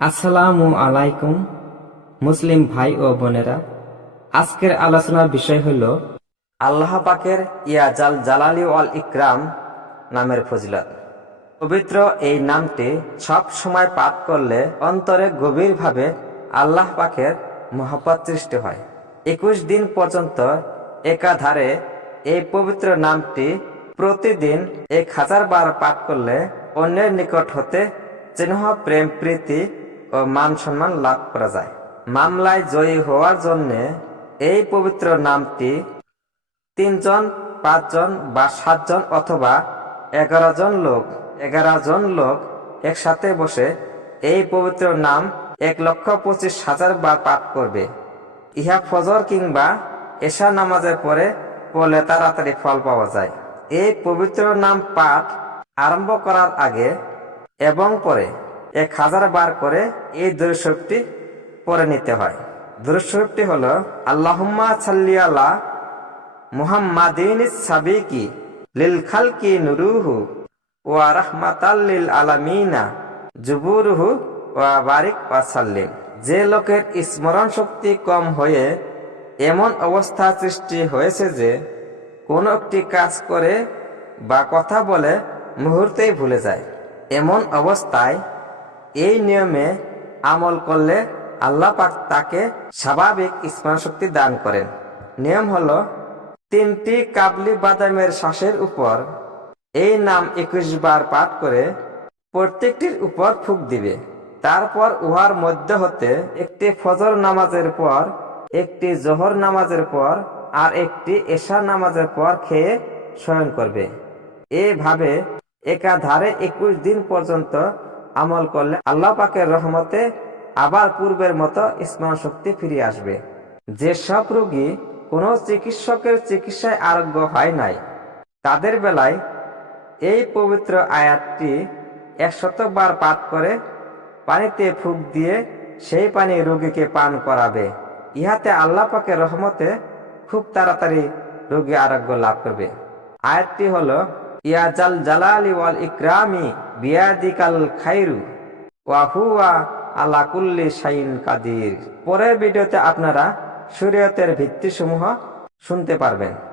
আসসালামু আলাইকুম মুসলিম ভাই ও বোনেরা, আজকের আলোচনার বিষয় হল আল্লাহ পাকের ইয়া জাল জালালি ওয়াল ইকরাম নামের ফজিলত। পবিত্র এই নামটি সব সময় পাঠ করলে অন্তরে গভীরভাবে আল্লাহ পাকের মহব্বত সৃষ্টি হয়। 21 দিন পর্যন্ত একাধারে এই পবিত্র নামটি প্রতিদিন 1000 বার পাঠ করলে অন্যের নিকট হতে স্নেহ, প্রেম, প্রীতি ও মান সম্মান লাভ করা যায়। মামলায় জয়ী হওয়ার জন্য এই পবিত্র নামটি 3 জন, 5 জন বা 7 জন অথবা 11 জন লোক একসাথে বসে এই পবিত্র নাম 1,25,000 বার পাঠ করবে। ইহা ফজর কিংবা এশা নামাজের পরে পড়লে তাড়াতাড়ি ফল পাওয়া যায়। এই পবিত্র নাম পাঠ আরম্ভ করার আগে এবং পরে 1000 বার করে এই দুরূদ শরীফটি পড়ে নিতে হয়। দুরূদ শরীফটি হলো আল্লাহুম্মা সাল্লি আলা মুহাম্মাদিনিস সাবিকি লিল খালকি নুরুহু ওয়া রাহমাতাল লিল আলামিনা জুবুরুহু ওয়া বারিক ওয়া সাল্লিম। যে লোকের স্মরণ শক্তি কম হয়ে এমন অবস্থা সৃষ্টি হয়েছে যে কোনো একটি কাজ করে বা কথা বলে মুহূর্তেই ভুলে যায়, এমন অবস্থায় এই নিয়মে আমল করলে আল্লাহ পাক তাকে স্বাভাবিক স্মরণ শক্তি দান করেন। নিয়ম হলো 3টি কাবলি বাদামের শ্বাসের উপর এই নাম 21 বার পাঠ করে প্রত্যেকটির উপর ফুঁক দিবে। তারপর উহার মধ্যে হতে একটি ফজর নামাজের পর, একটি জোহর নামাজের পর আর একটি এশা নামাজের পর খেয়ে শয়ন করবে। এভাবে একাধারে 21 দিন পর্যন্ত আমল করলে আল্লাহ পাকের রহমতে আবার পূর্বের মতো স্মরণ শক্তি ফিরে আসবে। যেসব রোগী কোনো চিকিৎসকের চিকিৎসায় আরোগ্য হয় নাই, তাদের বেলায় এই পবিত্র আয়াতটি 100 বার পাঠ করে পানিতে ফুঁক দিয়ে সেই পানি রোগীকে পান করাবে। ইহাতে আল্লাহ পাকের রহমতে খুব তাড়াতাড়ি রোগী আরোগ্য লাভ করবে। আয়াতটি হলো ইয়া জাল জালালি ওয়াল ইকরামি বিয়াদিকাল খাইরু ওয়া হুয়া আলা কুল্লি শাইইন কাদির। পরের ভিডিওতে আপনারা শরীয়তের ভিত্তিসমূহ শুনতে পারবেন।